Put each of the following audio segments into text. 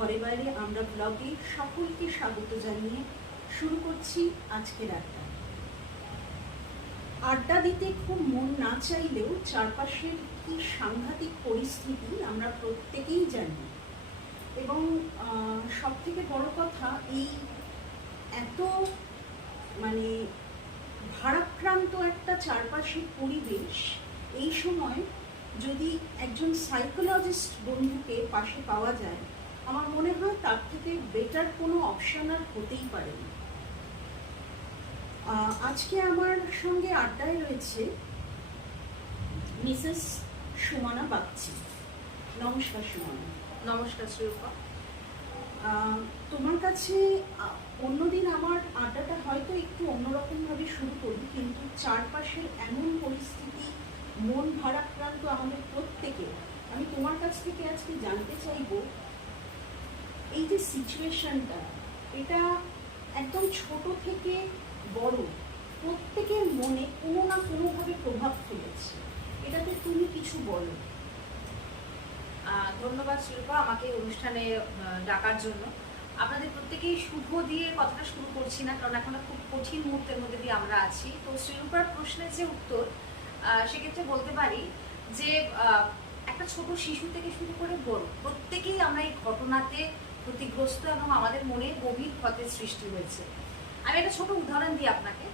ঘরে বাইরে আমরা ব্লগে সকলকে স্বাগত জানিয়ে শুরু করছি আজকের আড্ডা। আড্ডা দিতে খুব মন না চাইলেও চারপাশের কি সাংঘাতিক পরিস্থিতি আমরা প্রত্যেকেই জানি। এবং সব থেকে বড় কথা, এই এত মানে ভারাক্রান্ত একটা চারপাশের পরিবেশ, এই সময় যদি একজন সাইকোলজিস্ট বন্ধুকে পাশে পাওয়া যায় আমার মনে হয় তার থেকে বেটার কোনো অপশন আর হতেই পারে না আজকে আমার সঙ্গে আড্ডায় রয়েছে মিসেস সুমনা বাগচি। নমস্কার সুমনা। নমস্কার শ্রীরূপা। তোমার কাছে অন্যদিন আমার আড্ডাটা হয়তো একটু অন্যরকম ভাবে শুরু করি কিন্তু চারপাশের এমন পরিস্থিতি মন ভারাক্রান্ত আমাদের প্রত্যেকে আমি তোমার কাছ থেকে আজকে জানতে চাইব এই যে সিচুয়েশনটা এটা একদম ছোট থেকে বড়, প্রত্যেকের মনে কোনো না কোনোভাবে প্রভাব ফেলেছে। এটাতে তুমি কিছু বলো। ধন্যবাদ শিল্পা আমাকে অনুষ্ঠানে ডাকার জন্য। আপনাদের প্রত্যেকেই শুভ দিয়ে কথাটা শুরু করছি না, কারণ এখন খুব কঠিন মুহূর্তের মধ্যে দিয়ে আমরা আছি। তো শ্রীরূপার প্রশ্নের যে উত্তর সেক্ষেত্রে বলতে পারি যে একটা ছোট শিশু থেকে শুরু করে বড়, প্রত্যেকেই আমরা এই ঘটনাতে ক্ষতিগ্রস্ত এবং আমাদের মনে গভীর ক্ষতের সৃষ্টি হয়েছে। আমি একটা ছোট উদাহরণ দিই আপনাকে।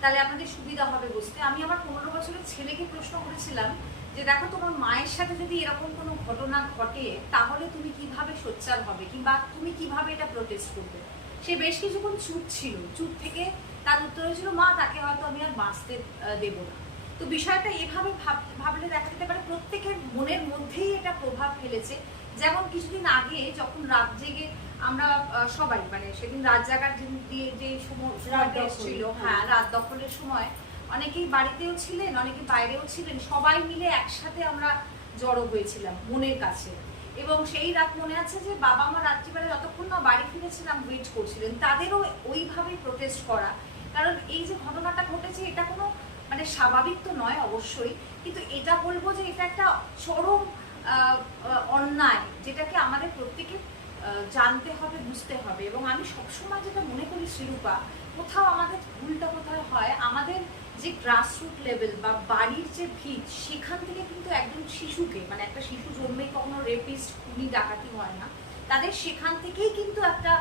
তাহলে আপনাদের সুবিধা হবে বুঝতে। আমি আমার পনেরো বছরের ছেলেকে প্রশ্ন করেছিলাম যে, দেখো, তোমার মায়ের সাথে যদি এরকম কোনো ঘটনা ঘটে, তাহলে তুমি কীভাবে সোচ্চার হবে? কিংবা তুমি কীভাবে এটা প্রোটেস্ট করবে? সে বেশ কিছুক্ষণ চুপ ছিল। চুপ থেকে তার উত্তর হয়েছিল, মা, তাকে হয়তো আমি আর বাঁচতে দেবো না। তো বিষয়টা এভাবে ভাব- ভাবলে দেখা যেতে পারে, প্রত্যেকের মনের মধ্যেই এটা প্রভাব ফেলেছে। যেমন কিছুদিন আগে যখন রাত জেগে আমরা সবাই মানে সেদিন রাত জাগার দিয়ে যে ছিল হ্যাঁ। রাত দখলের সময় অনেকেই বাড়িতেও ছিলেন অনেকে বাইরেও ছিলেন সবাই মিলে একসাথে আমরা জড়ো হয়েছিলাম মনের কাছে। এবং সেই রাত মনে আছে যে বাবা আমার রাত্রিবেলা যতক্ষণ না বাড়ি ফিরেছিলাম ওয়েট করছিলেন। তাদেরও ওইভাবেই প্রোটেস্ট করা। কারণ এই যে ঘটনাটা ঘটেছে এটা কোনো মানে স্বাভাবিক তো নয় অবশ্যই কিন্তু এটা বলব যে এটা একটা চরম অন্যায়, যেটাকে আমাদের প্রত্যেকে জানতে হবে, বুঝতে হবে। এবং আমি সবসময় যেটা মনে করি, শিরূপা, কোথাও আমাদের ভুলটা কোথায় হয়, আমাদের যে গ্রাসরুট লেভেল বা বাড়ির যে ভিত, সেখান থেকে কিন্তু একজন শিশুকে মানে একটা শিশু জন্মেই কখনো রেপিস্ট খুনি, ডাকাতি হয় না, তাদের সেখান থেকেই কিন্তু একটা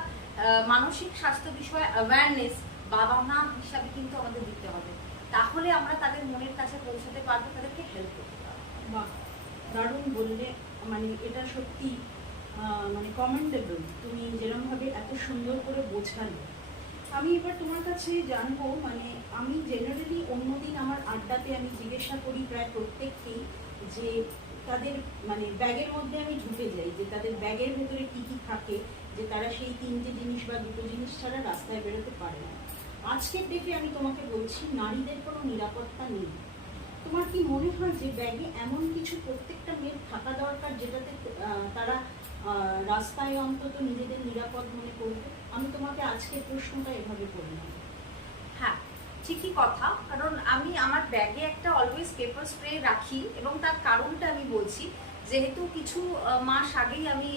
মানসিক স্বাস্থ্য বিষয়ে অ্যাওয়ারনেস বাবা মা হিসাবে কিন্তু আমাদের দিতে হবে। তাহলে আমরা তাদের মনের কাছে পৌঁছাতে পারব, তাদেরকে হেল্প করতে পারব। দারুণ বললে মানে এটা সত্যি মানে কমেন্টেবল তুমি যেরমভাবে এত সুন্দর করে বোঝালে। আমি এবার তোমার কাছে জানব মানে আমি জেনারেলি অন্যদিন আমার আড্ডাতে আমি জিজ্ঞাসা করি প্রায় প্রত্যেককেই যে তাদের মানে ব্যাগের মধ্যে আমি ঢুকে যাই, যে তাদের ব্যাগের ভেতরে কী কী থাকে, যে তারা সেই তিনটে জিনিস বা দুটো জিনিস ছাড়া রাস্তায় বেরোতে পারে না। আজকের ডেটে আমি তোমাকে বলছি, নারীদের কোনো নিরাপত্তা নেই। তোমার কি মনে হয় যে ব্যাগে এমন কিছু প্রত্যেকটা মেয়ের থাকা দরকার যেটাতে তারা রাস্তায় অন্তত নিজেদের নিরাপদ মনে করবে? আমি তোমাকে আজকে প্রশ্নটা এভাবে করলাম হ্যাঁ ঠিকই কথা। কারণ আমি আমার ব্যাগে একটা অলওয়েজ পেপার স্প্রে রাখি এবং তার কারণটা আমি বলছি যেহেতু কিছু মাস আগেই আমি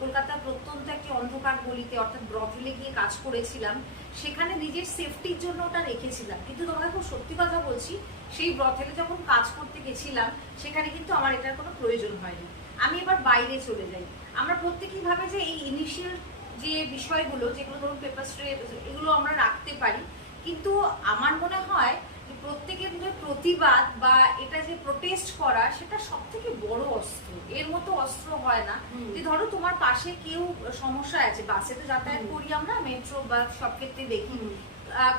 কলকাতার প্রত্যন্ত একটি অন্ধকার গলিতে, অর্থাৎ ব্রথেলে গিয়ে কাজ করেছিলাম, সেখানে নিজের সেফটির জন্য ওটা রেখেছিলাম। কিন্তু তোমাকে খুব সত্যি কথা বলছি, সেই ব্রথেলে যখন কাজ করতে গেছিলাম, সেখানে কিন্তু আমার এটার কোনো প্রয়োজন হয়নি। আমি এবার বাইরে চলে যাই। আমরা প্রত্যেকেই ভাবে যে এই ইনিশিয়াল যে বিষয়গুলো, যেগুলো ধরুন পেপার স্প্রে এগুলো আমরা রাখতে পারি, কিন্তু আমার মনে হয় প্রত্যেকের যে প্রতিবাদ বা এটা যে প্রোটেস্ট করা সেটা সব থেকে বড় অস্ত্র। এর মতো অস্ত্র হয় না। যে ধরো তোমার পাশে কেউ সমস্যা আছে বাসে তো যাতায়াত করি আমরা মেট্রো বা সব ক্ষেত্রে দেখি।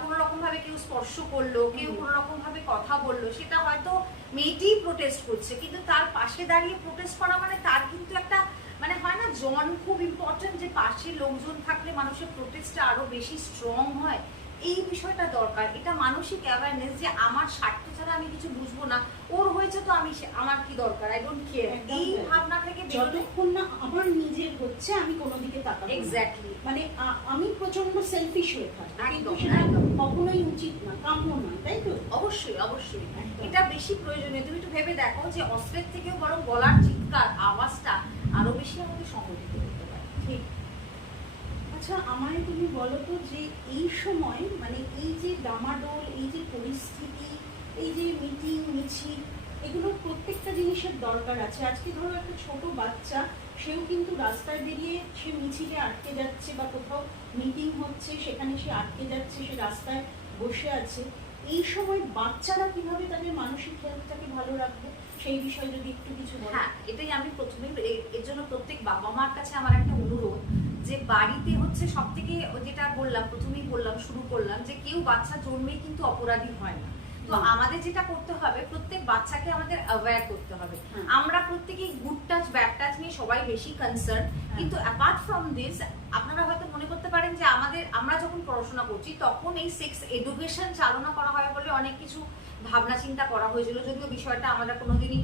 কোনো রকম ভাবে কেউ স্পর্শ করল কেউ। কোনো রকম ভাবে কথা বলল সেটা হয়তো মেয়েটিই প্রোটেস্ট করছে কিন্তু তার পাশে দাঁড়িয়ে প্রোটেস্ট করা মানে তার কিন্তু একটা মানে হয় না জন খুব ইম্পর্টেন্ট যে পাশে লোকজন থাকলে মানুষের প্রোটেস্টটা আরও বেশি স্ট্রং হয়। এই বিষয়টা দরকার। এটা মানসিক অ্যাওয়ারনেস যে আমার স্বার্থ ছাড়া আমি কিছু বুঝব না। ওর হয়েছে তো আমি আমার কি দরকার? আই ডোন্ট কেয়ার এই ভাবনা থেকে যতক্ষণ না আমার নিজের হচ্ছে আমি কোনো দিকে তাকাবো না। এক্স্যাক্টলি মানে আমি প্রচণ্ড সেলফিশ হয়ে থাকি। কিন্তু সেটা কখনোই উচিত না কাম্য নয় তাই তো? অবশ্যই অবশ্যই। এটা বেশি প্রয়োজনীয়। তুমি একটু ভেবে দেখো যে অস্ত্রের থেকেও বরং গলার চিৎকার আওয়াজটা আরও বেশি আমাদের সংগঠিত করতে পারে। ঠিক। আচ্ছা আমায় তুমি বলো তো যে এই সময় মানে এই যে ডামাডোল এই যে পরিস্থিতি, এই যে মিটিং, মিছিল, এগুলো প্রত্যেকটা জিনিসের দরকার আছে। আজকে ধরো একটা ছোট বাচ্চা, সেও কিন্তু রাস্তায় বেরিয়ে সে মিছিলে আটকে যাচ্ছে বা কোথাও মিটিং হচ্ছে, সেখানে সে আটকে যাচ্ছে, সে রাস্তায় বসে আছে। এই সময় বাচ্চারা কীভাবে তাদের মানসিক হেলথটাকে ভালো রাখবে? সেই বিষয়ে যদি একটু কিছু হ্যাঁ এটাই আমি প্রথমে এর জন্য প্রত্যেক বাবা মার কাছে আমার একটা অনুরোধ যে বাড়িতে হচ্ছে সব থেকে যেটা বললাম প্রথমেই বললাম শুরু করলাম যে কেউ বাচ্চা জন্মেই কিন্তু অপরাধী হয় না। তো আমাদের যেটা করতে হবে প্রত্যেক বাচ্চাকে আমাদের অ্যাওয়্যার করতে হবে। আমরা প্রত্যেকেই গুড টাচ ব্যাড টাচ নিয়ে সবাই বেশি কনসার্ন কিন্তু অ্যাপার্ট ফ্রম দিস আপনারা হয়তো মনে করতে পারেন যে আমাদের আমরা যখন পড়াশোনা করছি তখন এই সেক্স এডুকেশন চালনা করা হয় বলে অনেক কিছু ভাবনা চিন্তা করা হয়েছিল। যদিও বিষয়টা আমরা কোনোদিনই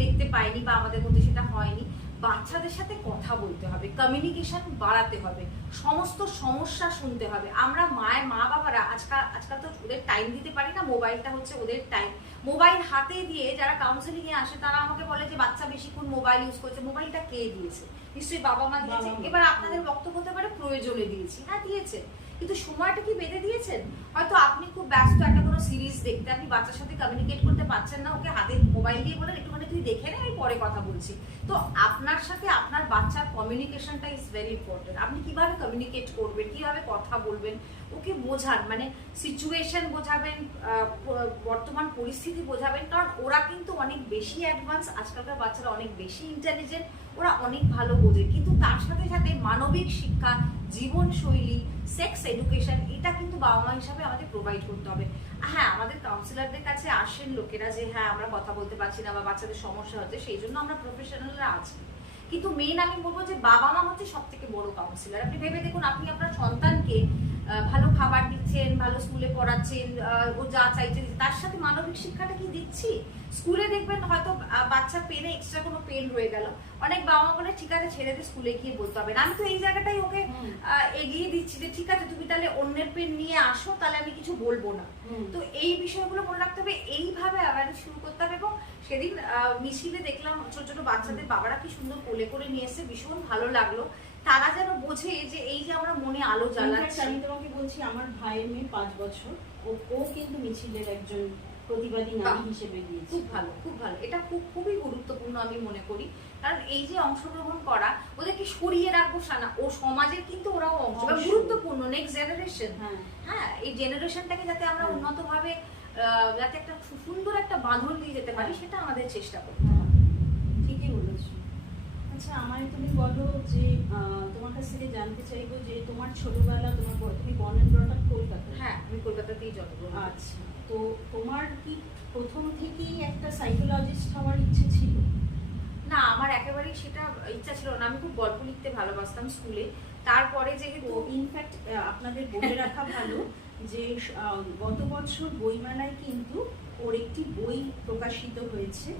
দেখতে পাইনি বা আমাদের মধ্যে সেটা হয়নি। বাচ্চাদের সাথে কথা বলতে হবে কমিউনিকেশন বাড়াতে হবে সমস্ত সমস্যা শুনতে হবে। আমরা মায়ের মা বাবারা আজকাল আজকাল তো ওদের টাইম দিতে পারি না মোবাইলটা হচ্ছে ওদের টাইম মোবাইল হাতে দিয়ে যারা কাউন্সেলিং এ আসে তারা আমাকে বলে যে বাচ্চা বেশিক্ষণ মোবাইল ইউজ করছে। মোবাইলটা কে দিয়েছে? নিশ্চয়ই বাবা মা দিয়েছে? এবার আপনাদের বক্তব্য হতে পারে প্রয়োজনে দিয়েছি। হ্যাঁ দিয়েছে। কিন্তু সময়টা কি বেঁধে দিয়েছেন? হয়তো আপনি খুব ব্যস্ত একটা কোনো সিরিজ দেখতে আপনি বাচ্চার সাথে কমিউনিকেট করতে পারছেন না ওকে হাতে মোবাইল দিয়ে বলেন একটুখানি তুই দেখে নে আমি পরে কথা বলছি। তো আপনার সাথে আপনার বাচ্চার কমিউনিকেশনটা ইজ ভেরি ইম্পর্টেন্ট আপনি কীভাবে কমিউনিকেট করবেন, কীভাবে কথা বলবেন, ওকে বোঝান মানে সিচুয়েশন বোঝাবেন বর্তমান পরিস্থিতি বোঝাবেন, কারণ ওরা কিন্তু অনেক বেশি অ্যাডভান্স আজকালকার বাচ্চারা অনেক বেশি ইন্টেলিজেন্ট ওরা অনেক ভালো বোঝে। কিন্তু তার সাথে সাথে মানবিক শিক্ষা, জীবনশৈলী সেক্স এডুকেশন এটা কিন্তু বাবা মা হিসাবে আমাদের প্রোভাইড করতে হবে। হ্যাঁ আমাদের কাউন্সিলারদের কাছে আসেন লোকেরা যে হ্যাঁ আমরা কথা বলতে পারছি না বা বাচ্চাদের সমস্যা হচ্ছে, সেই জন্য আমরা প্রফেশনালরা আছি। কিন্তু মেন আমি বলব যে বাবা মা হচ্ছে সব থেকে বড় কাউন্সিলার আপনি ভেবে দেখুন, আপনি আপনার সন্তানকে ভালো খাবার দিচ্ছেন ভালো স্কুলে পড়াচ্ছেন ও যা চাইছে দিচ্ছে, তার সাথে মানবিক শিক্ষাটা কি দিচ্ছি? স্কুলে দেখবেন হয়তো বাচ্চা পেনে এক্সট্রা কোনো পেন রয়ে গেল। অনেক বাবা মা বলে ঠিক আছে ছেড়ে দিয়ে স্কুলে গিয়ে বলতে হবে। আমি তো এই জায়গাটাই ওকে এগিয়ে দিচ্ছি যে ঠিক আছে তুমি তাহলে অন্যের পেন নিয়ে আসো তাহলে আমি কিছু বলব না। তো এই বিষয়গুলো মনে রাখতে হবে। এইভাবে অ্যাওয়ারনেস শুরু করতে হবে এবং সেদিন আহ, মিছিলে দেখলাম ছোট ছোট বাচ্চাদের বাবারা কি সুন্দর কোলে করে নিয়ে এসে ভীষণ ভালো লাগল। তারা যেন বোঝে যে এই যে আমরা মনে আলো জ্বালাচ্ছি আমি তোমাকে বলছি আমার ভাইয়ের মেয়ে পাঁচ বছর। ও ও কিন্তু মিছিলের একজন প্রতিবাদী নারী হিসেবে গিয়েছে। খুব ভালো খুব ভালো। এটা খুব খুবই গুরুত্বপূর্ণ আমি মনে করি। কারণ এই যে অংশগ্রহণ করা ওদেরকে সরিয়ে রাখব সানা। ও সমাজের কিন্তু ওরাও অংশ গুরুত্বপূর্ণ নেক্সট জেনারেশন হ্যাঁ। হ্যাঁ এই জেনারেশনটাকে যাতে আমরা উন্নতভাবে আহ, যাতে একটা সুন্দর একটা বাঁধন দিয়ে যেতে পারি হ্যাঁ। সেটা আমাদের চেষ্টা করতে হ্যাঁ, হবে। ঠিকই বলেছ। আচ্ছা আমায় তুমি বলো যে তোমার কাছ থেকে জানতে চাইব যে তোমার ছোটবেলা তোমার তুমি বর্ন ব্রট আপ কলকাতা হ্যাঁ আমি কলকাতাতেই জন্মগ্রহণ আচ্ছা তো তোমার কি প্রথম থেকেই একটা সাইকোলজিস্ট হওয়ার ইচ্ছে ছিল? না আমার একেবারেই সেটা ইচ্ছা ছিল না। আমি খুব গল্প লিখতে ভালোবাসতাম স্কুলে। তারপরে যেহেতু ইনফ্যাক্ট আপনাদের বলে রাখা ভালো যে গত বছর বইমেলায় কিন্তু ওর একটি বই প্রকাশিত হয়েছে।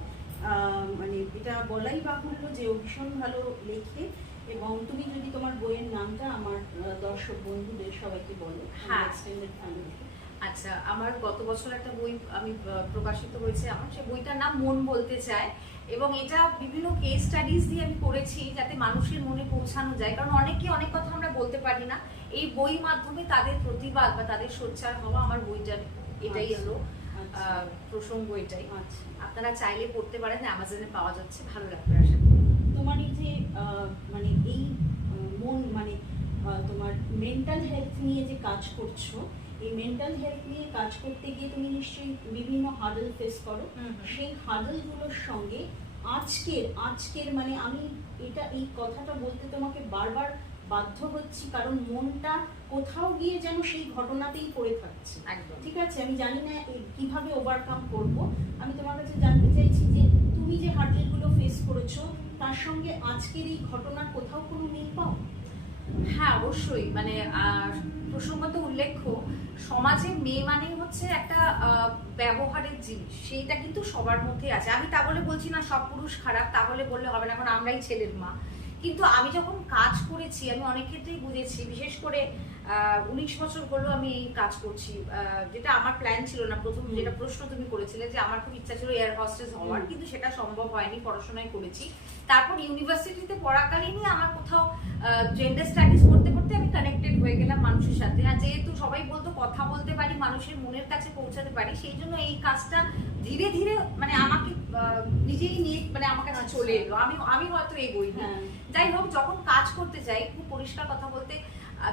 মানে এটা বলাই বাহুল্য যে ও ভীষণ ভালো লেখে এবং তুমি যদি তোমার বইয়ের নামটা আমার দর্শক বন্ধুদের সবাইকে বলো হ্যাঁ। এক্সটেন্ডেড ফ্যামিলি আচ্ছা আমার গত বছর একটা বই আমি প্রকাশিত হয়েছে আমার সেই বইটার নাম মন বলতে চায় এবং এটা বিভিন্ন কেস স্টাডিজ দিয়ে আমি করেছি যাতে মানুষের মনে পৌঁছানো যায় কারণ অনেকে অনেক কথা আমরা বলতে পারি না এই বই মাধ্যমে তাদের প্রতিবাদ বা তাদের সোচ্চার হওয়া আমার বইটার এটাই আচ্ছা। হলো প্রসঙ্গ এটাই। আচ্ছা আপনারা চাইলে পড়তে পারেন অ্যামাজনে পাওয়া যাচ্ছে ভালো লাগবে আশা তোমার এই যে মানে এই মন মানে তোমার মেন্টাল হেলথ নিয়ে যে কাজ করছ এই মেন্টাল হেলথ নিয়ে কাজ করতে গিয়ে তুমি নিশ্চয়ই বিভিন্ন হার্ডল ফেস করো। সেই হার্ডলগুলোর সঙ্গে আজকের আজকের মানে আমি এটা এই কথাটা বলতে তোমাকে বারবার বাধ্য হচ্ছি কারণ মনটা কোথাও গিয়ে যেন সেই ঘটনাতেই পড়ে থাকছে। একদম। ঠিক আছে? আমি জানি না কীভাবে ওভারকাম করব। আমি তোমার কাছে জানতে চাইছি যে তুমি যে হার্ডেলগুলো ফেস করেছ তার সঙ্গে আজকের এই ঘটনার কোথাও কোনো মিল পাও? হ্যাঁ অবশ্যই। মানে প্রসঙ্গত উল্লেখ্য সমাজে মেয়ে মানেই হচ্ছে একটা ব্যবহারের জিনিস। সেইটা কিন্তু সবার মধ্যে আছে। আমি তা বলে বলছি না সব পুরুষ খারাপ তাহলে বললে হবে না এখন আমরাই ছেলের মা। কিন্তু আমি যখন কাজ করেছি আমি অনেক ক্ষেত্রেই বুঝেছি বিশেষ করে উনিশ বছর হলো আমি এই কাজ করছি। যেটা আমার প্ল্যান ছিল না প্রথম যেটা প্রশ্ন তুমি করেছিলে যে আমার খুব ইচ্ছা ছিল এয়ার হস্টেস হওয়ার কিন্তু সেটা সম্ভব হয়নি পড়াশোনায় করেছি। তারপর ইউনিভার্সিটিতে পড়াকালীনই আমার কোথাও জেন্ডার স্টাডিজ করতে করতে আমি কানেক্টেড হয়ে গেলাম মানুষের সাথে। আর যেহেতু সবাই বলতো কথা বলতে পারি মানুষের মনের কাছে পৌঁছাতে পারি সেই জন্য এই কাজটা ধীরে ধীরে মানে আমাকে নিজেই নিয়ে মানে আমার কাছে চলে এলো। আমি আমি হয়তো এগোই হ্যাঁ। যাই হোক যখন কাজ করতে যাই খুব পরিষ্কার কথা বলতে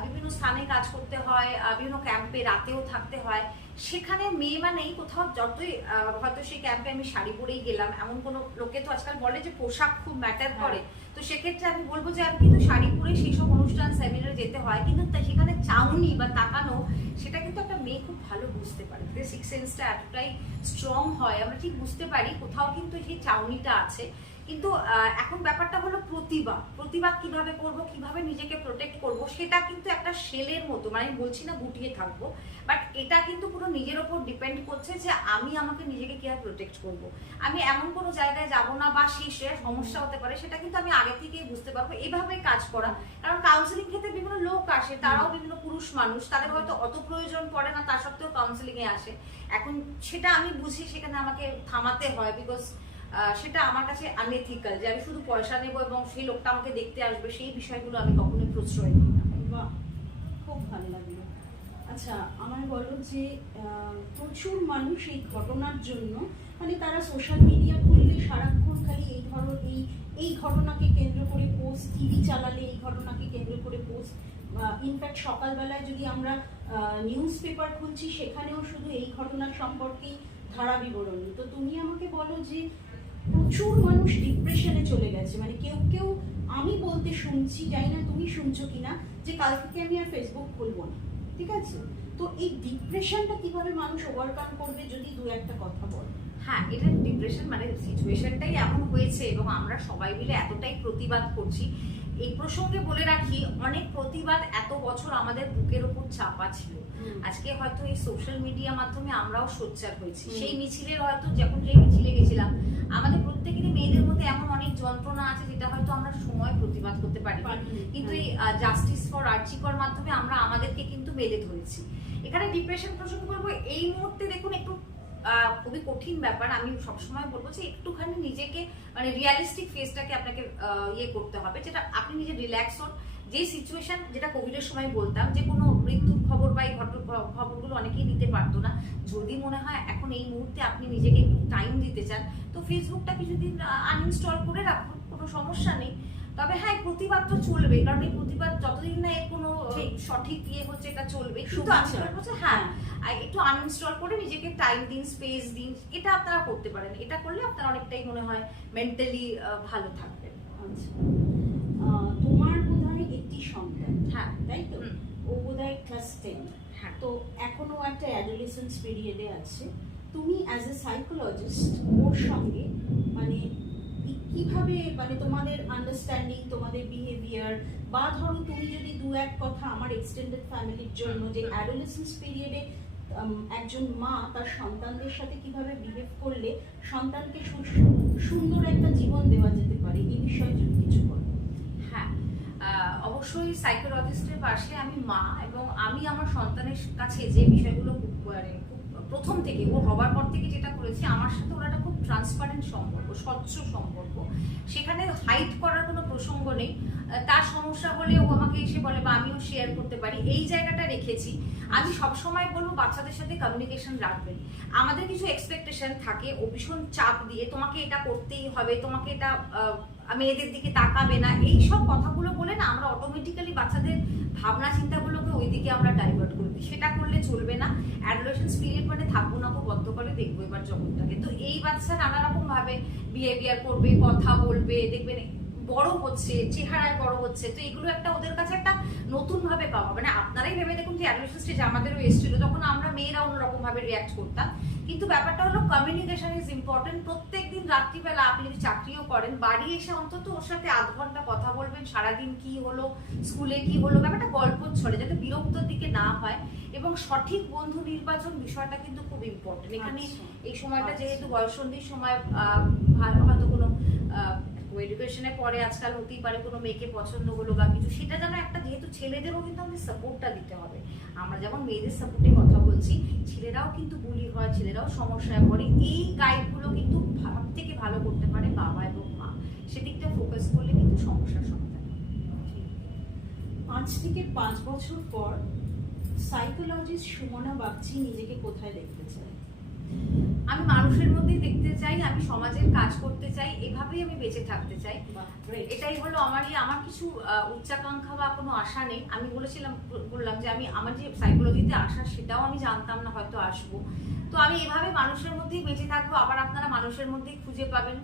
বিভিন্ন স্থানে কাজ করতে হয় বিভিন্ন ক্যাম্পে রাতেও থাকতে হয়। সেখানে মেয়ে মানেই কোথাও যতই হয়তো সেই ক্যাম্পে আমি শাড়ি পরেই গেলাম এমন কোনো লোকে তো আজকাল বলে যে পোশাক খুব ম্যাটার করে। তো সেক্ষেত্রে আমি বলব যে আমি কিন্তু শাড়ি পরে সেই সব অনুষ্ঠান সেমিনারে যেতে হয়, কিন্তু সেখানে চাউনি বা তাকানো, সেটা কিন্তু একটা মেয়ে খুব ভালো বুঝতে পারে। সিক্স সেন্সটা এতটাই স্ট্রং হয়, আমরা ঠিক বুঝতে পারি, কোথাও কিন্তু সেই চাউনিটা আছে। কিন্তু এখন ব্যাপারটা হলো প্রতিভা। প্রতিভা কীভাবে করব, কীভাবে নিজেকে প্রোটেক্ট করব, সেটা কিন্তু একটা শেলের মতো মানে আমি বলছি না গুটিয়ে থাকব বাট এটা কিন্তু পুরো নিজের ওপর ডিপেন্ড করছে যে আমি আমাকে নিজেকে কীভাবে প্রোটেক্ট করব। আমি এমন কোনো জায়গায় যাব না বা সে সমস্যা হতে পারে, সেটা কিন্তু আমি আগে থেকেই বুঝতে পারব, এভাবে কাজ করা। কারণ কাউন্সিলিং ক্ষেত্রে বিভিন্ন লোক আসে, তারাও বিভিন্ন পুরুষ মানুষ, তাদের হয়তো অত প্রয়োজন পড়ে না, তা সত্ত্বেও কাউন্সিলিং এ আসে। এখন সেটা আমি বুঝি, সেখানে আমাকে থামাতে হয় বিকজ সেটা আমার কাছে আনএথিক্যাল যে আমি শুধু পয়সা নেব এবং সেই লোকটা আমাকে দেখতে আসবে, সেই বিষয়গুলো আমি কখনোই প্রশ্রয় দিই না। বাহ, খুব ভালো লাগল। আচ্ছা আমায় বলো যে প্রচুর মানুষ এই ঘটনার জন্য মানে তারা সোশ্যাল মিডিয়া খুললে সারাক্ষণ খালি এই ধরো, এই এই ঘটনাকে কেন্দ্র করে পোস্ট টিভি চালালে এই ঘটনাকে কেন্দ্র করে পোস্ট ইনফ্যাক্ট সকালবেলায় যদি আমরা নিউজ পেপার খুলছি, সেখানেও শুধু এই ঘটনার সম্পর্কেই ধারা বিবরণী তো তুমি আমাকে বলো যে প্রচুর মানুষ ডিপ্রেশনে চলে গেছে। মানে কেউ কেউ আমি বলতে শুনছি, জানি না তুমি শুনছো কিনা, যে কাল থেকে আমি আর ফেসবুক খুলবো না। ঠিক আছে? তো এই ডিপ্রেশনটা কীভাবে মানুষ ওভারকাম করবে যদি দু একটা কথা বল? হ্যাঁ এটা ডিপ্রেশন মানে সিচুয়েশনটাই এমন হয়েছে এবং আমরা সবাই মিলে এতটাই প্রতিবাদ করছি। এই প্রসঙ্গে বলে রাখি, অনেক প্রতিবাদ এত বছর আমাদের বুকের ওপর চাপা ছিল। আজকে হয়তো এই সোশ্যাল মিডিয়া মাধ্যমে আমরাও সোচ্চার হয়েছি। সেই মিছিলের হয়তো যখন যে মিছিলে গেছিলাম আমাদের প্রত্যেকেরই মেয়েদের মধ্যে এমন অনেক যন্ত্রণা আছে যেটা হয়তো আমরা সময় প্রতিবাদ করতে পারি কিন্তু এই জাস্টিস ফর আর্চিকর মাধ্যমে আমরা আমাদেরকে কিন্তু মেলে ধরেছি। এখানে ডিপ্রেশন প্রসঙ্গে বলব এই মুহূর্তে দেখুন একটু খুবই কঠিন ব্যাপার। আমি সবসময় বলব যে একটুখানি নিজেকে মানে রিয়ালিস্টিক ফেসটাকে আপনাকে ইয়ে করতে হবে। যেটা আপনি নিজে রিল্যাক্স হন যে সিচুয়েশন যেটা কোভিডের সময় বলতাম যে কোনো মৃত্যুর খবর বা এই ঘটনা খবরগুলো অনেকেই নিতে পারতো না। যদি মনে হয় এখন এই মুহূর্তে আপনি নিজেকে একটু টাইম দিতে চান তো ফেসবুকটা কিছুদিন আনইনস্টল করে রাখুন কোনো সমস্যা নেই। তবে হ্যাঁ প্রতিবাদ তো চলবে কারণ এই প্রতিবাদ যতদিন না এর কোনো সঠিক ইয়ে হচ্ছে এটা চলবে কিন্তু শুভেচ্ছা। আমি হ্যাঁ আর একটু আনইনস্টল করে নিজেকে টাইম দিন স্পেস দিন এটা আপনারা করতে পারেন। এটা করলে আপনারা অনেকটাই মনে হয় মেন্টালি ভালো থাকবেন। আচ্ছা আহ, তোমার বোধহয় একটি সন্তান হ্যাঁ। তাই তো। ও বোধহয় ক্লাস টেন হ্যাঁ। তো এখনও একটা অ্যাডোলেসেন্স পিরিয়ডে আছে। তুমি অ্যাজ এ সাইকোলজিস্ট ওর সঙ্গে মানে কীভাবে মানে তোমাদের আন্ডারস্ট্যান্ডিং তোমাদের বিহেভিয়ার বা ধরো তুমি যদি দু এক কথা আমার এক্সটেন্ডেড ফ্যামিলির জন্য যে। অ্যাডোলেসেন্স পিরিয়ডে একজন মা তার সন্তানদের সাথে কীভাবে বিহেভ করলে সন্তানকে সুন্দর একটা জীবন দেওয়া যেতে পারে এই বিষয়ে যদি কিছু বলো। অবশ্যই সাইকোলজিস্টের পাশে আমি মা এবং আমি আমার সন্তানের কাছে যে বিষয়গুলো মানে প্রথম থেকে ও হবার পর থেকে যেটা করেছি, আমার সাথে ওরা একটা খুব ট্রান্সপারেন্ট সম্পর্ক, স্বচ্ছ সম্পর্ক। সেখানে হাইট করার কোনো প্রসঙ্গ নেই। তার সমস্যা হলে ও আমাকে এসে বলে, বা আমিও শেয়ার করতে পারি। এই জায়গাটা রেখেছি। আমি সবসময় বলব, বাচ্চাদের সাথে কমিউনিকেশন রাখবেন আমাদের কিছু এক্সপেকটেশন থাকে, ও ভীষণ চাপ দিয়ে তোমাকে এটা করতেই হবে, তোমাকে এটা মেয়েদের দিকে তাকাবে না। এই সব কথাগুলো বলে না আমরা অটোমেটিক্যালি বাচ্চাদের ভাবনা চিন্তাগুলোকে ওই দিকে আমরা ডাইভার্ট করে দিই। সেটা করলে চলবে না। অ্যাডোলেশন পিরিয়ড মানে থাকব না বদ্ধ করে দেখব এবার জগৎটাকে। তো এই বাচ্চা নানা রকম ভাবে বিহেভিয়ার করবে, কথা বলবে দেখবেন বড় হচ্ছে চেহারায় বড় হচ্ছে তো এগুলো একটা ওদের কাছে একটা নতুন ভাবে পাওয়া। মানে আপনারাই ভেবে দেখুন যে অ্যাডোলেশন স্টেজ আমাদেরও এসেছিল তখন আমরা মেয়েরা অন্যরকম ভাবে রিয়াক্ট করতাম। কিন্তু ব্যাপারটা হলো কমিউনিকেশন ইজ ইম্পর্টেন্ট প্রত্যেক দিন রাত্রিবেলা আপনি যদি চাকরিও করেন বাড়ি এসে অন্তত ওর সাথে আধ ঘণ্টা কথা বলবেন সারাদিন কি হলো স্কুলে কি হলো ব্যাপারটা গল্প ছড়ে যাতে বিরক্তর দিকে না হয়। এবং সঠিক বন্ধু নির্বাচন বিষয়টা কিন্তু খুব ইম্পর্টেন্ট এখানে আচ্ছা। এই সময়টা আচ্ছা। যেহেতু বয়সন্ধির সময় হয়তো কোনো এডুকেশনে পরে আজকাল হতেই পারে কোনো মেয়েকে পছন্দ হলো বা কিছু। সেটা যেন একটা, যেহেতু ছেলেদেরও কিন্তু আমাদের সাপোর্টটা দিতে হবে। আমরা যেমন মেয়েদের সাপোর্টে কথা বলছি, ছেলেরাও কিন্তু বুলি হয়, ছেলেরাও সমস্যায় পড়ে। এই গাইডগুলো কিন্তু সব থেকে ভালো করতে পারে বাবা এবং মা। সেদিকটা ফোকাস করলে কিন্তু সমস্যার সমাধান পাঁচ থেকে পাঁচ বছর পর সাইকোলজিস্ট সুমনা বাগচি নিজেকে কোথায় দেখতে চায়? আমি মানুষের মধ্যেই দেখতে চাই আমি সমাজের কাজ করতে চাই এভাবেই আমি বেঁচে থাকতে চাই। এটাই হলো আমারই আমার কিছু উচ্চাকাঙ্ক্ষা বা কোনো আশা নেই। আমি বলেছিলাম বললাম যে আমি আমার যে সাইকোলজিতে আসা সেটাও আমি জানতাম না হয়তো আসব। তো আমি এভাবে মানুষের মধ্যেই বেঁচে থাকব আবার আপনারা মানুষের মধ্যেই খুঁজে পাবেন।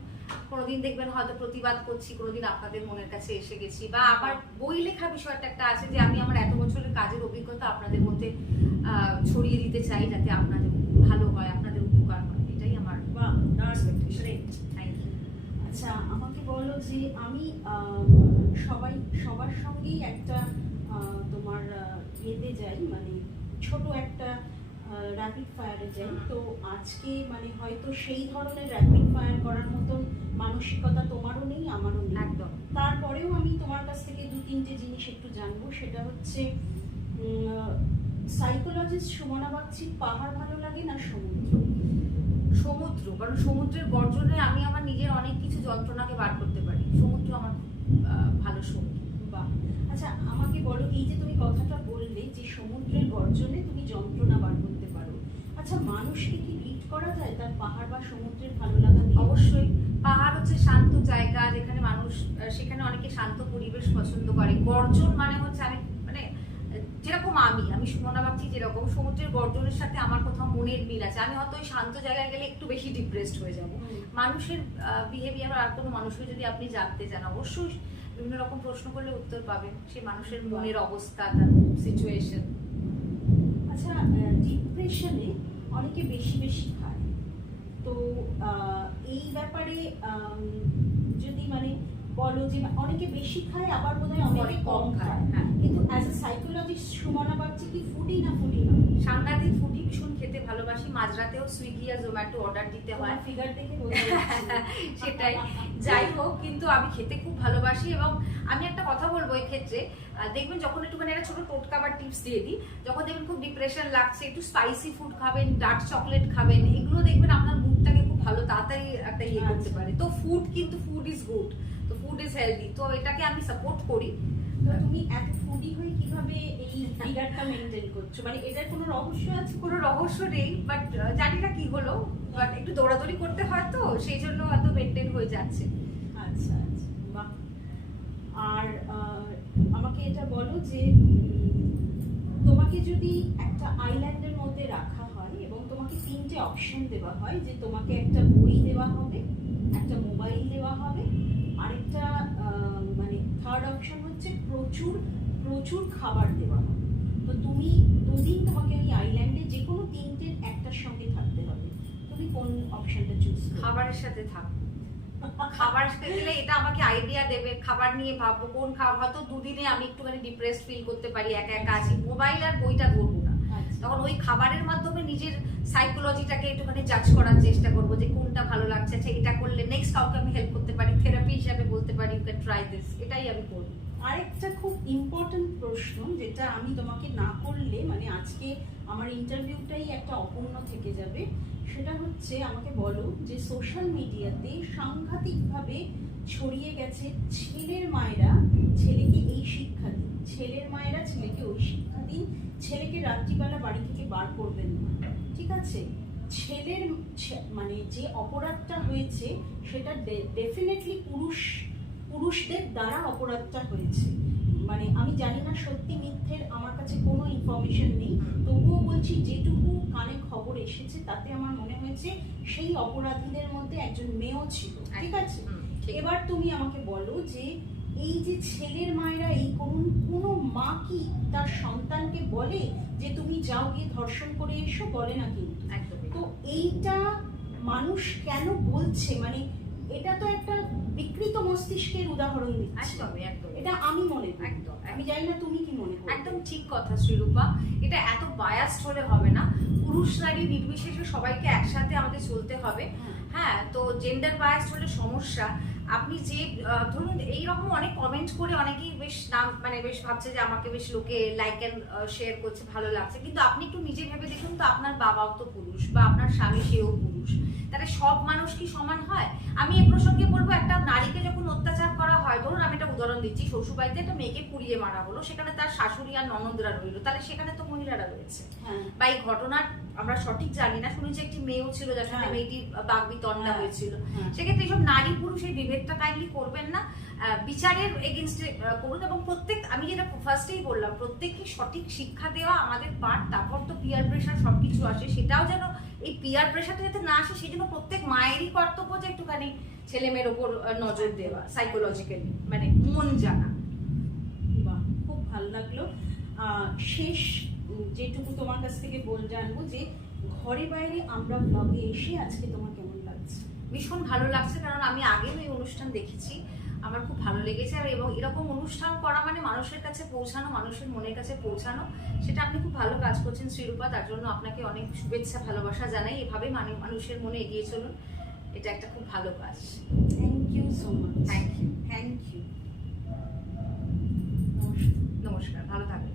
কোনোদিন দেখবেন হয়তো প্রতিবাদ করছি কোনোদিন আপনাদের মনের কাছে এসে গেছি। বা আবার বই লেখা বিষয়টা একটা আছে যে আমি আমার এত বছরের কাজের অভিজ্ঞতা আপনাদের মধ্যে ছড়িয়ে দিতে চাই যাতে আপনাদের ভালো হয় আপনাদের উপকার হয় এটাই আমার বা Great. Thank you. আচ্ছা আমাকে বলো যে আমি সবাই সবার সঙ্গেই একটা তোমার ইয়েতে যাই মানে ছোট একটা র্যাপিড ফায়ারে যাই। তো আজকে মানে হয়তো সেই ধরনের র্যাপিড ফায়ার করার মতন মানসিকতা তোমারও নেই আমারও নেই। একদম। তারপরেও আমি তোমার কাছ থেকে দু তিনটে জিনিস একটু জানব। সেটা হচ্ছে সাইকোলজিস্ট সুমনা বাগচির পাহাড় ভালো লাগে না সমুদ্র? সমুদ্র, কারণ সমুদ্রের গর্জনে আমি আমার নিজের অনেক কিছু যন্ত্রণাকে বার করতে পারি। সমুদ্র আমার ভালো সঙ্গী বাহ! আচ্ছা আমাকে বলো, এই যে তুমি কথাটা বললে যে সমুদ্রের গর্জনে তুমি যন্ত্রণা বার করতে পারো আচ্ছা মানুষকে কি রিড করা যায় তার পাহাড় বা সমুদ্রের ভালো লাগা অবশ্যই। পাহাড় হচ্ছে শান্ত জায়গা যেখানে মানুষ সেখানে অনেকে শান্ত পরিবেশ পছন্দ করে। গর্জন মানে হচ্ছে আমি যেরকম আমি আমি সুমনা ভাবছি যেরকম সমুদ্রের গর্জনের সাথে আমার কোথাও মনের মিল আছে। আমি হয়তো ওই শান্ত জায়গায় গেলে একটু বেশি ডিপ্রেসড হয়ে যাব। মানুষের বিহেভিয়ার আর কোনো মানুষকে যদি আপনি জানতে চান অবশ্যই বিভিন্ন রকম প্রশ্ন করলে উত্তর পাবেন। সেই মানুষের মনের অবস্থা তার সিচুয়েশন আচ্ছা ডিপ্রেশনে অনেকে বেশি বেশি খায়। তো এই ব্যাপারে যদি মানে বলো যে অনেকে বেশি খায় আবার বোধহয় অনেকে কম খায় হ্যাঁ। কিন্তু as a psychologist Sumana Bagchi কি ফুডি না ফুডি না সাংঘাতিক ফুডি ভীষণ খেতে ভালোবাসি। মাঝরাতেও সুইগি আর জোম্যাটো অর্ডার দিতে হয়। ফিগার দেখে সেটাই। যাই হোক কিন্তু আমি খেতে খুব ভালোবাসি এবং আমি একটা কথা বলব এই ক্ষেত্রে দেখবেন যখন একটুখানি একটা ছোট টোটকা বা টিপস দিয়ে দিই যখন দেখবেন খুব ডিপ্রেশন লাগছে একটু স্পাইসি ফুড খাবেন ডার্ক চকলেট খাবেন এগুলো দেখবেন আপনার মুডটাকে খুব ভালো তাড়াতাড়ি একটা ইয়ে করতে আচ্ছা। পারে। তো ফুড কিন্তু food is good is healthy তো এটাকে আমি সাপোর্ট করি। তো তুমি এত ফুডি হয়ে কীভাবে এই ফিগারটা মেনটেন করছ? মানে এটার কোনো রহস্য আছে? কোনো রহস্য নেই বাট জানি না কি হলো বাট একটু দৌড়াদৌড়ি করতে হয় তো সেই জন্য হয়তো মেনটেন হয়ে যাচ্ছে। আচ্ছা আচ্ছা বাহ। আর আমাকে এটা বলো যে তোমাকে যদি একটা আইল্যান্ডের মধ্যে রাখা হয় এবং তোমাকে তিনটে অপশন দেওয়া হয় যে তোমাকে একটা বই দেওয়া হবে একটা মোবাইল দেওয়া হবে আরেকটা মানে থার্ড অপশন হচ্ছে প্রচুর প্রচুর খাবার দেওয়া হবে। তো তুমি দুদিন তোমাকে ওই আইল্যান্ডে যে কোনো তিনটের একটার সঙ্গে থাকতে হবে। তুমি কোন অপশনটা চুজ খাবারের সাথে থাকব খাবার খেতে গেলে এটা আমাকে আইডিয়া দেবে খাবার নিয়ে ভাববো কোন খাবার হয়তো দুদিনে আমি একটুখানি ডিপ্রেস ফিল করতে পারি একা একা আছি। মোবাইল আর বইটা ধরবো না। তখন ওই খাবারের মাধ্যমে নিজের সাইকোলজিটাকে একটুখানি জাজ করার চেষ্টা করব যে কোনটা ভালো লাগছে আচ্ছা এটা করলে নেক্সট কাউকে আমি হেল্প করতে পারি থেরাপি হিসাবে ক্যান ট্রাই দিস এটাই আমি করব। আরেকটা খুব ইম্পর্টেন্ট প্রশ্ন যেটা আমি তোমাকে না করলে মানে আজকে আমার ইন্টারভিউটাই একটা অপূর্ণ থেকে যাবে, সেটা হচ্ছে আমাকে বলো যে সোশ্যাল মিডিয়াতে সাংঘাতিকভাবে ছড়িয়ে গেছে ছেলের মায়েরা, ছেলেকে এই শিক্ষা দিন। ছেলের মায়েরা ছেলেকে ওই শিক্ষা দিন, ছেলেকে রাত্রিবেলা বাড়ি থেকে বার করবেন না। ঠিক আছে? ছেলের মানে যে অপরাধটা হয়েছে, সেটা ডেফিনেটলি পুরুষ পুরুষদের দ্বারা অপরাধটা হয়েছে। মানে আমি জানি না সত্যি মিথ্যের আমার কাছে কোনো ইনফরমেশন নেই। তবুও বলছি যেটুকু কানে খবর এসেছে তাতে আমার মনে হয়েছে সেই অপরাধীদের মধ্যে একজন মেয়েও ছিল। ঠিক আছে? এবার তুমি আমাকে বলো যে এই যে ছেলের মায়েরা এই করুন কোনো মা কি তার সন্তানকে বলে যে তুমি যাও গিয়ে ধর্ষণ করে এসো? বলে না কিন্তু। তো এইটা মানুষ কেন বলছে? মানে এটা তো একটা বিকৃত মস্তিষ্কের উদাহরণ দিচ্ছে। একদমই একদম এটা আমি মনে একদম আমি জানি না তুমি কি মনে করো। একদম ঠিক কথা শ্রীরূপা। এটা এত বায়াসড হলে হবে না। পুরুষ নারী নির্বিশেষে সবাইকে একসাথে আমাদের চলতে হবে। হ্যাঁ। তো জেন্ডার বায়াসড হলে সমস্যা। আপনি যে ধরুন এইরকম অনেক কমেন্ট করে অনেকেই বেশ নাম মানে বেশ ভাবছে যে আমাকে বেশ লোকে লাইক অ্যান্ড শেয়ার করছে ভালো লাগছে। কিন্তু আপনি একটু নিজে ভেবে দেখুন তো আপনার বাবাও তো পুরুষ বা আপনার স্বামী সেও পুরুষ। তাহলে সব মানুষ কি সমান হয় আমি এ প্রসঙ্গে বলব একটা নারীকে যখন অত্যাচার করা হয় ধরুন আমি একটা উদাহরণ দিচ্ছি শ্বশুরবাড়িতে একটা মেয়েকে পুড়িয়ে মারা হলো সেখানে তার শাশুড়ি আর ননদরা রইল তাহলে সেখানে তো মহিলারা রয়েছে হ্যাঁ বা এই ঘটনার আমরা সঠিক জানি না শুনেছি একটি মেয়েও ছিল যার সাথে হ্যাঁ। মেয়েটির বাঘ বিতণ্ডা হ্যাঁ। হয়েছিল হ্যাঁ। সেক্ষেত্রে এইসব নারী পুরুষ এই বিভেদটা কাইন্ডলি করবেন না বিচারের এগেনস্টে করুন এবং প্রত্যেক আমি যেটা ফার্স্টেই বললাম প্রত্যেককে সঠিক শিক্ষা দেওয়া আমাদের পার্ট তারপর তো পিয়ার প্রেশার সবকিছু আসে সেটাও যেন এই পিয়ার প্রেশারটা যাতে না আসে, সেই জন্য প্রত্যেক মায়েরই কর্তব্য যে একটুখানি ছেলে মেয়ের ওপর নজর দেওয়া সাইকোলজিক্যালি মানে মন জানা। বাহ, খুব ভালো লাগল। শেষ যেটুকু তোমার কাছ থেকে বল জানব যে ঘরে বাইরে আমরা ব্লগে এসে আজকে তোমার কেমন লাগছে? ভীষণ ভালো লাগছে, কারণ আমি আগেও এই অনুষ্ঠান দেখেছি। আমার খুব ভালো লেগেছে আর এবং এরকম অনুষ্ঠান করা মানে মানুষের কাছে পৌঁছানো মানুষের মনের কাছে পৌঁছানো সেটা আপনি খুব ভালো কাজ করছেন শ্রীরূপা। তার জন্য আপনাকে অনেক শুভেচ্ছা ভালোবাসা জানাই। এভাবে মানে মানুষের মনে এগিয়ে চলুন। এটা একটা খুব ভালো কাজ। Thank you so much thank you thank you নমস্কার। ভালো থাকবেন